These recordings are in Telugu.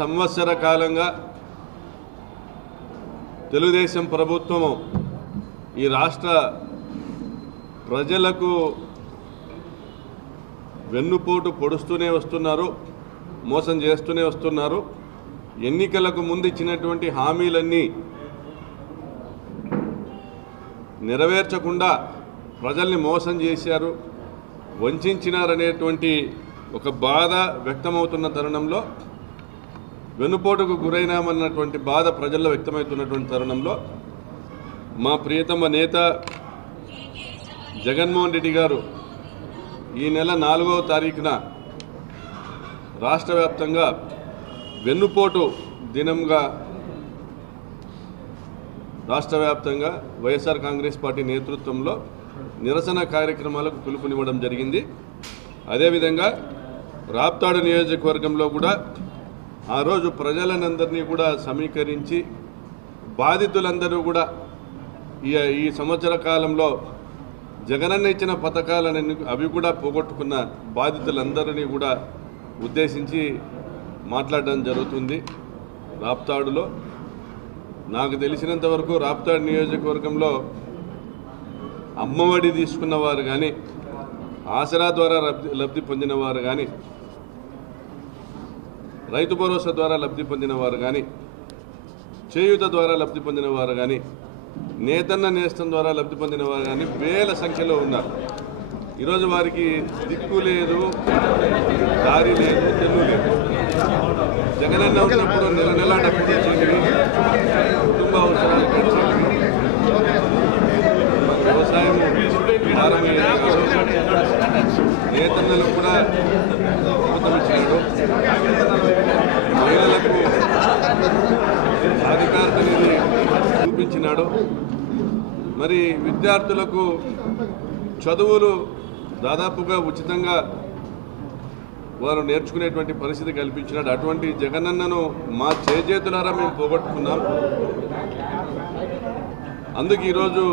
సంవత్సర కాలంగా తెలుగుదేశం ప్రభుత్వం ఈ రాష్ట్ర ప్రజలకు వెన్నుపోటు పొడుస్తూనే వస్తున్నారు, మోసం చేస్తూనే వస్తున్నారు. ఎన్నికలకు ముందు ఇచ్చినటువంటి హామీలన్నీ నెరవేర్చకుండా ప్రజల్ని మోసం చేశారు, వంచినారనేటువంటి ఒక బాధ వ్యక్తమవుతున్న తరుణంలో, వెన్నుపోటుకు గురైనామన్నటువంటి బాధ ప్రజల్లో వ్యక్తమవుతున్నటువంటి తరుణంలో మా ప్రియతమ నేత జగన్మోహన్ రెడ్డి గారు ఈ నెల 4వ తారీఖున రాష్ట్ర వ్యాప్తంగా వెన్నుపోటు దినంగా రాష్ట్ర వ్యాప్తంగా వైఎస్ఆర్ కాంగ్రెస్ పార్టీ నేతృత్వంలో నిరసన కార్యక్రమాలకు పిలుపునివ్వడం జరిగింది. అదేవిధంగా రాప్తాడు నియోజకవర్గంలో కూడా ఆ రోజు ప్రజలందరినీ కూడా సమీకరించి బాధితులందరూ కూడా ఈ సంవత్సర కాలంలో జగనన్న ఇచ్చిన పథకాలను అవి కూడా పోగొట్టుకున్న బాధితులందరినీ కూడా ఉద్దేశించి మాట్లాడడం జరుగుతుంది. రాప్తాడులో నాకు తెలిసినంత వరకు రాప్తాడు నియోజకవర్గంలో అమ్మఒడి తీసుకున్నవారు కానీ, ఆసరా ద్వారా లబ్ధి పొందినవారు కానీ, రైతు భరోసా ద్వారా లబ్ధి పొందినవారు కానీ, చేయూత ద్వారా లబ్ధి పొందినవారు కానీ, నేతన్న నేస్తం ద్వారా లబ్ధి పొందినవారు కానీ వేల సంఖ్యలో ఉన్నారు. ఈరోజు వారికి దిక్కు లేదు, దారి లేదు, తెల్లు లేదు. జగనన్న ఉన్నప్పుడు నెల నెల డబ్బు తెచ్చేవి, కుటుంబ అవసరాలు తెచ్చేవి, వ్యవసాయం నేతన్నలు కూడా అద్భుతం ఇచ్చాడు. మహిళలకు సాధికారత అనేది చూపించినాడు. మరి విద్యార్థులకు చదువులు దాదాపుగా ఉచితంగా వారు నేర్చుకునేటువంటి పరిస్థితి కల్పించినాడు. అటువంటి జగనన్నను మా చేజేతులారా మేము పోగొట్టుకున్నాం. అందుకు ఈరోజు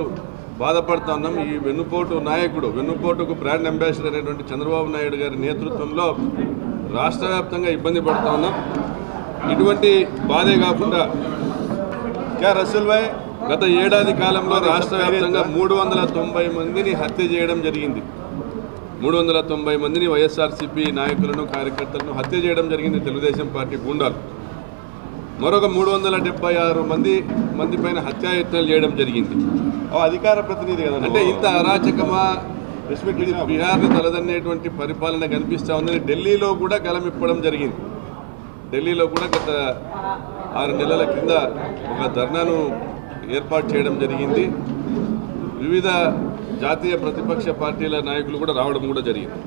బాధపడుతూ ఉన్నాం. ఈ వెన్నుపోటు నాయకుడు, వెన్నుపోటుకు బ్రాండ్ అంబాసిడర్ అనేటువంటి చంద్రబాబు నాయుడు గారి నేతృత్వంలో రాష్ట్ర వ్యాప్తంగా ఇబ్బంది పడుతూ ఉన్నాం. ఇటువంటి బాధే కాకుండా గత ఏడాది కాలంలో రాష్ట్ర వ్యాప్తంగా 390 మందిని హత్య చేయడం జరిగింది. 390 మందిని వైఎస్ఆర్సీపీ నాయకులను, కార్యకర్తలను హత్య చేయడం జరిగింది తెలుగుదేశం పార్టీ గూండాలు. మరొక 376 మంది పైన హత్యాయత్నాలు చేయడం జరిగింది. అధికార ప్రతినిధి కదా అంటే ఇంత అరాచకమా, బీహార్ని తలదన్నేటువంటి పరిపాలన కనిపిస్తూ ఉందని ఢిల్లీలో కూడా గలమిప్పడం జరిగింది. ఢిల్లీలో కూడా గత 6 నెలల కింద ఒక ధర్నాను ఏర్పాటు చేయడం జరిగింది. వివిధ జాతీయ ప్రతిపక్ష పార్టీల నాయకులు కూడా రావడం కూడా జరిగింది.